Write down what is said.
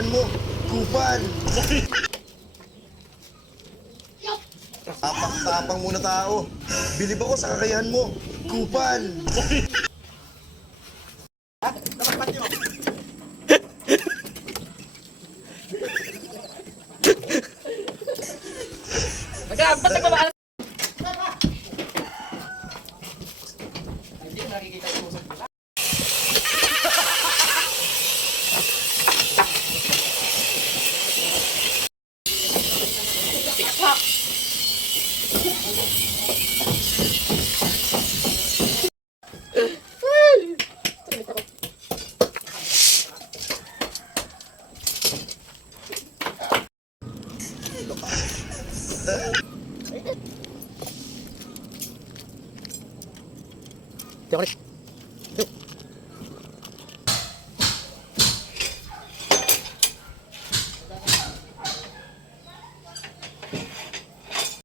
kakayahan mo. Kupal! Tapang muna tao. Bilib ako sa kakayahan mo. Kupal! Ba't nagmamahal? Hindi ko nakikita yung usap nila. TikTok! Tiyo,